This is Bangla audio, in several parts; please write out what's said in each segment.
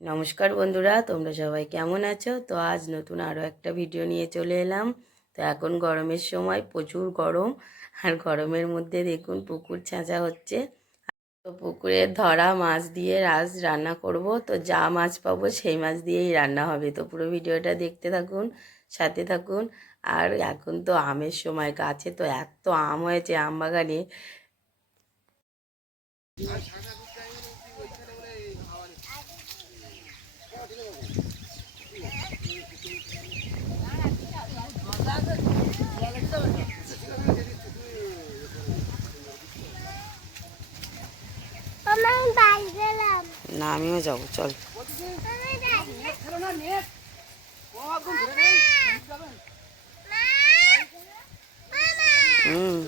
নমস্কার বন্ধুরা, তোমরা সবাই কেমন আছো? তো আজ নতুন আরও একটা ভিডিও নিয়ে চলে এলাম। তো এখন গরমের সময় প্রচুর গরম, আর গরমের মধ্যে দেখুন পুকুর ছেঁচা হচ্ছে। তো পুকুরে ধরা মাছ দিয়ে আজ রান্না করব। তো যা মাছ পাবো সেই মাছ দিয়েই রান্না হবে। তো পুরো ভিডিওটা দেখতে থাকুন, সাথে থাকুন। আর এখন তো আমের সময়, গাছে তো এত আম হয়েছে আম বাগানে। না, আমিও যাবো, চল। হুম।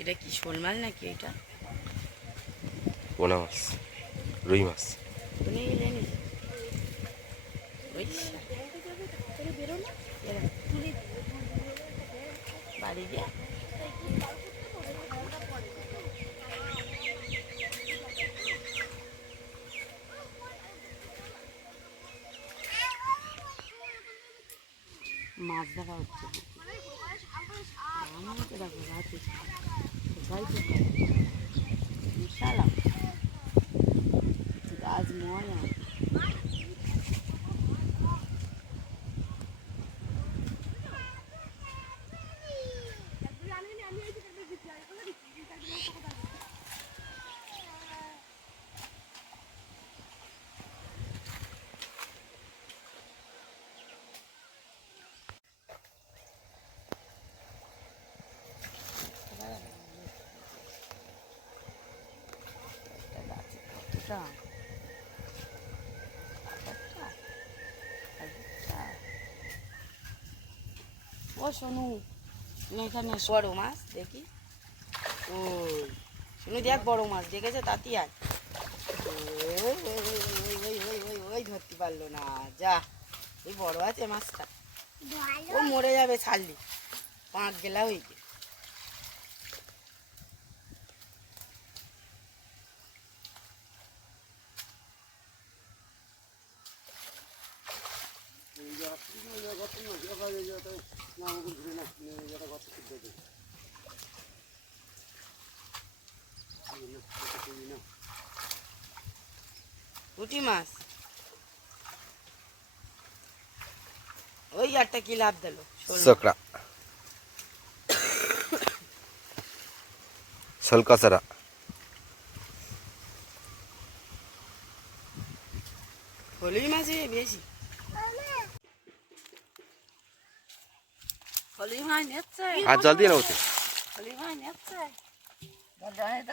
এটা কি শোল মাছ নাকি? এটা পোনা মাছ, রুই মাছ। বাড়ি দিয়ে মাছ দেখা হচ্ছে। আমার তো দেখো রাতে কোথায় বিশাল গাছ ময়। ও সোনু, এখানে বড় মাছ দেখি। ওই সোনু দেখ, বড় মাছ দেখেছে, তাতি আয়। ওই ওই ওই ওই ওই ওই ওই ওই ধরতে পারলো না, যা। এই বড় আছে মাছটা, ও মরে যাবে ছাড়লি, পাঁক গেলা হয়েছে। পুঁটি মাছ ওই একটা কি লাভ দিল, চকরা, সলকাছাড়া। হলুই মাছ বেশি। হলুই মাছ নেচ্ছে, আর জল দিয়ে না ওতে, হলুই মাছ নেচ্ছে।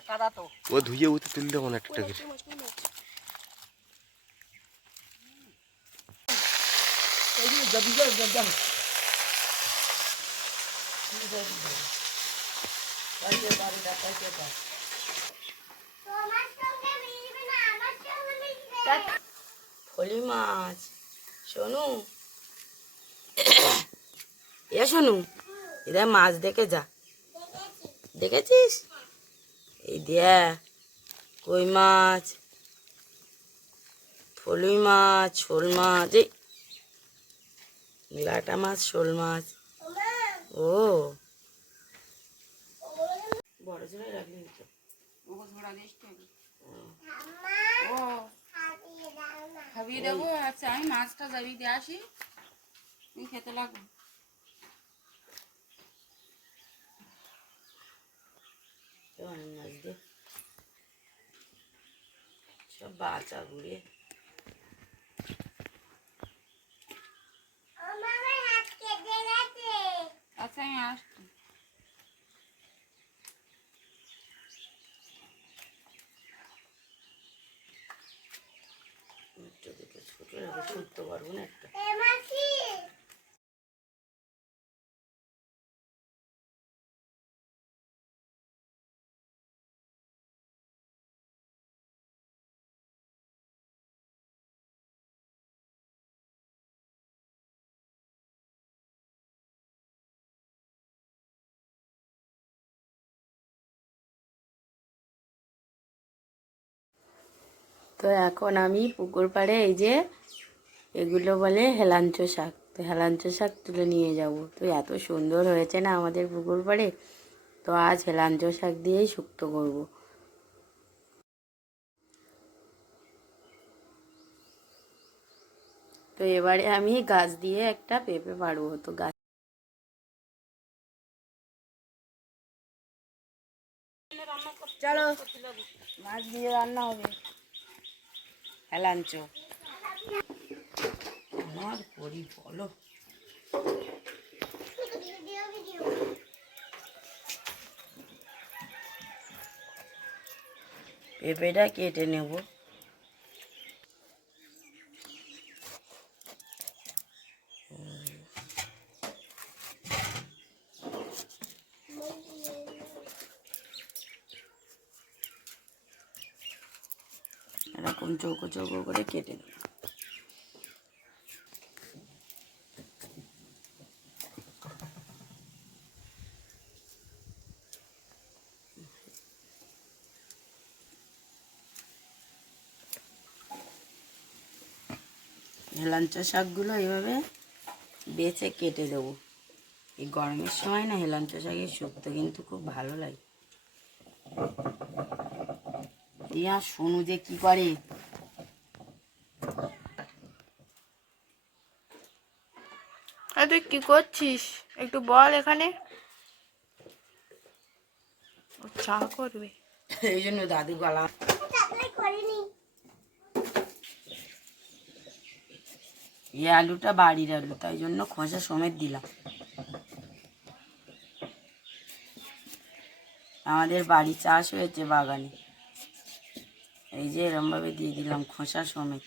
কাদা তো ও ধুয়ে উঠে তুললে মনে একটা করে। হলুই মাছ। শোনু, এ শোনু, এদের মাছ দেখে যা। দেখেছিস? এই দেখ, কই মাছ, ফলুই মাছ, শোল মাছ, এই লাটা মাছ, শোল মাছ। ও বড় জোড়াই রাখলি তো। খাবিয়ে দেবো। আচ্ছা, আমি মাছটা যাবি দিয়ে আসি, তুমি খেতে লাগো। মাছ সব বাচ্চা ঘুরে আচ্ছা আমি আসছি। দুটো ছোট রেখে ছুটতে পারবো না একটা। তো এখন আমি পুকুর পাড়ে এই যে এগুলো বলে হেলাঞ্চো শাক, তো হেলাঞ্চো শাক তুলে নিয়ে যাব। তো এত সুন্দর হয়েছে না আমাদের পুকুর পাড়ে, তো আজ হেলাঞ্চো শাক দিয়েই শুক্তো করব। তো এবারে আমি গাছ দিয়ে একটা পেঁপে পাড়বো। তো গাছ চলো মাছ দিয়ে রান্না হবে হেলাঞ্চো। আমার করি বলো, পেঁপেটা কেটে নেব। এরকম চৌকো চৌকো করে কেটে নেব। হেলাঞ্চা শাকগুলো এইভাবে বেছে কেটে দেবো। এই গরমের সময় না হেলাঞ্চা শাকের শুক্তো কিন্তু খুব ভালো লাগে। ইয়া সোনু যে কি করে, তুই কি করছিস একটু বল। এখানে ও চা করবে। এই জন্য দাদু গলা। এই আলুটা বাড়ির আলু, তাই জন্য খোসা সমেত দিলাম। আমাদের বাড়ি চাষ হয়েছে বাগানে, এই যে এরমভাবে দিয়ে দিলাম খোসা সমেত।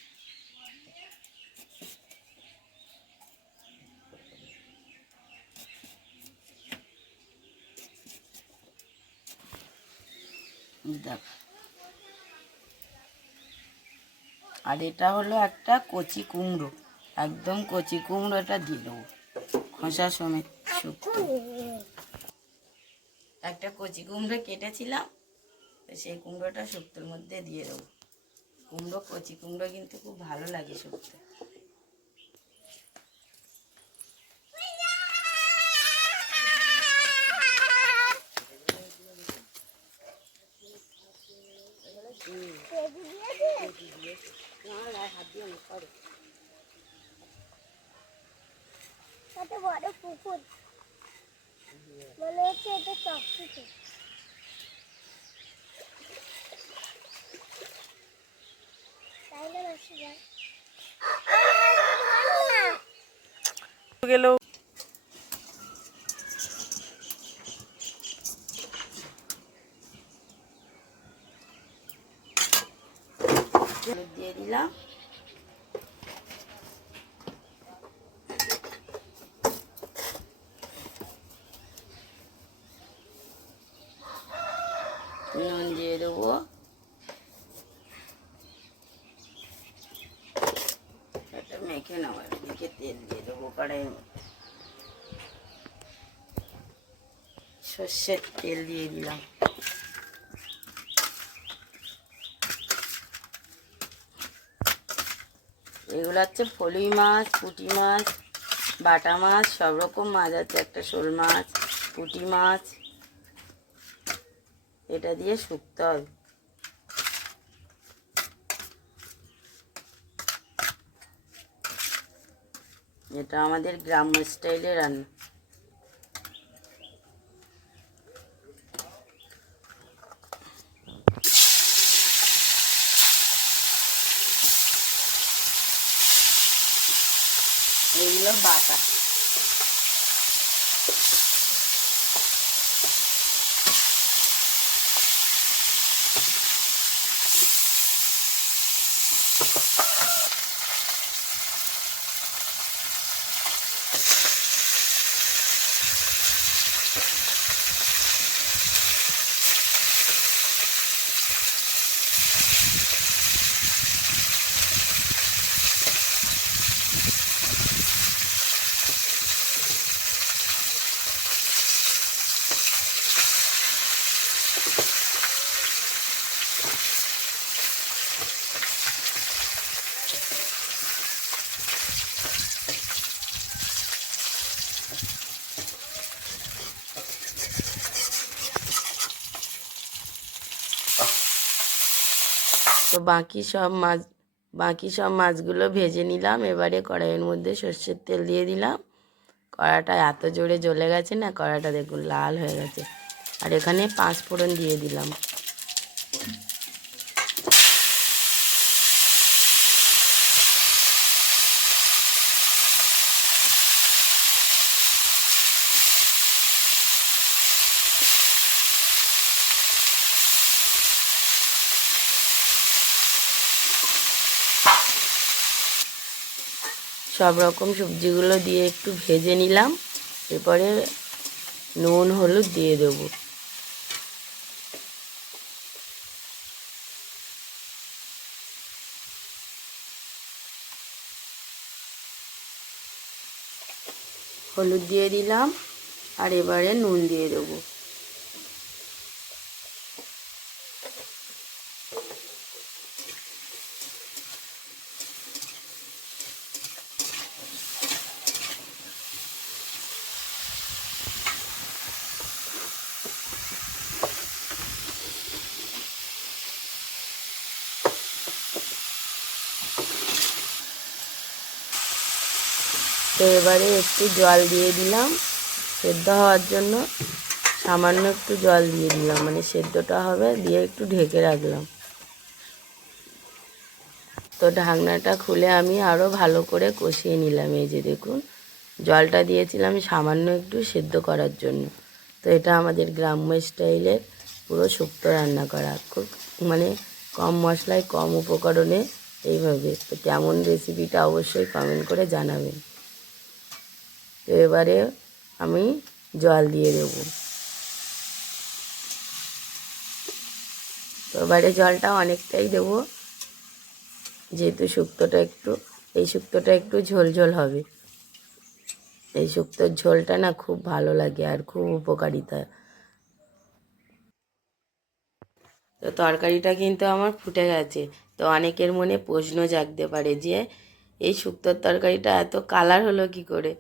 দেখ, আর এটা হলো একটা কচি কুমড়ো, একদম কচি কুমড়ো, এটা দিয়ে দেবো খোসা সমেত শুক্তো। একটা কচি কুমড়ো কেটেছিলাম, তো সেই কুমড়োটা শুক্তোর মধ্যে দিয়ে দেবো। কুমড়ো, কচি কুমড়ো কিন্তু খুব ভালো লাগে শুক্তো। বড় পুকুর মনে হচ্ছে এটা চকচকে। তাই না মাসি ভাই? গেল হলুদ দিয়ে দিলাম, নুন দিয়ে দেবো, এটা মেখে নেওয়া, এদিকে তেল দিয়ে দেবো কড়াইয়ের মধ্যে, সর্ষের তেল দিয়ে দিলাম। এগুলো হচ্ছে ফলুই মাছ, পুঁটি মাছ, বাটা মাছ, সব রকম মাছ আছে, একটা শোল মাছ, পুঁটি মাছ, এটা দিয়ে শুকতে হবে। এটা আমাদের গ্রাম্য স্টাইলে রান্না। হলো বাটা। তো বাকি সব মাছগুলো ভেজে নিলাম। এবারে কড়াইয়ের মধ্যে সর্ষের তেল দিয়ে দিলাম। কড়াটা এত জোরে জ্বলে গেছে না, কড়াটা দেখুন লাল হয়ে গেছে। আর এখানে 5 ফোড়ন দিয়ে দিলাম। সব রকম সবজিগুলো দিয়ে একটু ভেজে নিলাম। এরপরে নুন হলুদ দিয়ে দেবো। হলুদ দিয়ে দিলাম আর এবারে নুন দিয়ে দেবো। তো এবারে একটু জল দিয়ে দিলাম সেদ্ধ হওয়ার জন্য। সামান্য একটু জল দিয়ে দিলাম, মানে সেদ্ধটা হবে, দিয়ে একটু ঢেকে রাখলাম। তো ঢাকনাটা খুলে আমি আরও ভালো করে কষিয়ে নিলাম। এই যে দেখুন, জলটা দিয়েছিলাম সামান্য একটু সেদ্ধ করার জন্য। তো এটা আমাদের গ্রাম্য স্টাইলের পুরো শুক্তো রান্না করা, খুব মানে কম মশলায় কম উপকরণে এইভাবে। তো কেমন রেসিপিটা অবশ্যই কমেন্ট করে জানাবেন। তো এবারে আমি জল দিয়ে দেব। তো এবারে জলটা অনেকটাই দেবো, যেহেতু এই শুক্তোটা একটু ঝোল ঝোল হবে। এই শুক্তোর ঝোলটা না খুব ভালো লাগে আর খুব উপকারিতা। তো তরকারিটা কিন্তু আমার ফুটে গেছে। তো অনেকের মনে প্রশ্ন জাগতে পারে যে এই শুক্তোর তরকারিটা এত কালার হলো কি করে,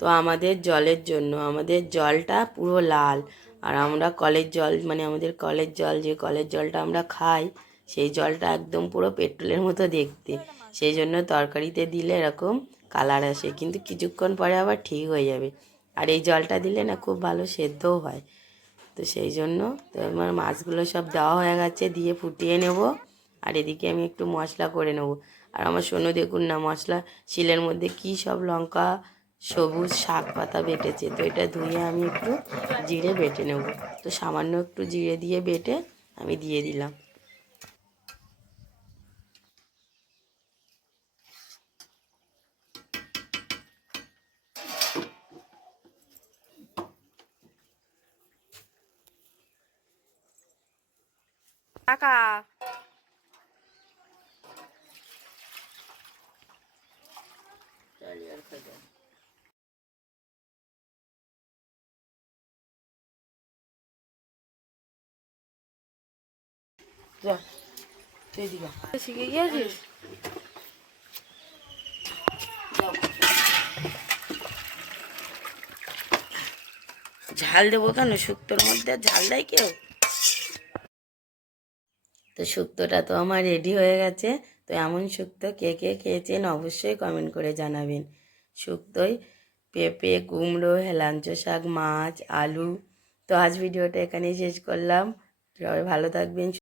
তো আমাদের জলের জন্য। আমাদের জলটা পুরো লাল। আর আমরা কলের জল, মানে আমাদের কলের জল, যে কলের জলটা আমরা খাই, সেই জলটা একদম পুরো পেট্রোলের মতো দেখতে। সেই জন্য তরকারিতে দিলে এরকম কালার আসে, কিন্তু কিছুক্ষণ পরে আবার ঠিক হয়ে যাবে। আর এই জলটা দিলে না খুব ভালো সেদ্ধও হয়। তো সেই জন্য তো আমার মাছগুলো সব দেওয়া হয়ে গেছে, দিয়ে ফুটিয়ে নেব। আর এদিকে আমি একটু মশলা করে নেব। আর আমার সোনু দেখুন না, মশলা শিলের মধ্যে কি সব লঙ্কা, সবুজ শাক পাতা বেটেছে। তো এটা ধুয়ে আমি একটু জিরে বেটে নেব। তো সামান্য একটু জিরে দিয়ে বেটে আমি দিয়ে দিলাম। কাকা শিখে গিয়েছিস? ঝাল দেবো কেন, শুক্তোর মধ্যে ঝাল দেয় কেউ? তো শুক্তোটা তো আমার রেডি হয়ে গেছে। তো এমন শুক্তো কে কে খেয়েছেন অবশ্যই কমেন্ট করে জানাবেন। শুক্তোয় পেঁপে, কুমড়ো, হেলাঞ্চো শাক, মাছ, আলু। তো আজ ভিডিওটা এখানেই শেষ করলাম। সবাই ভালো থাকবেন।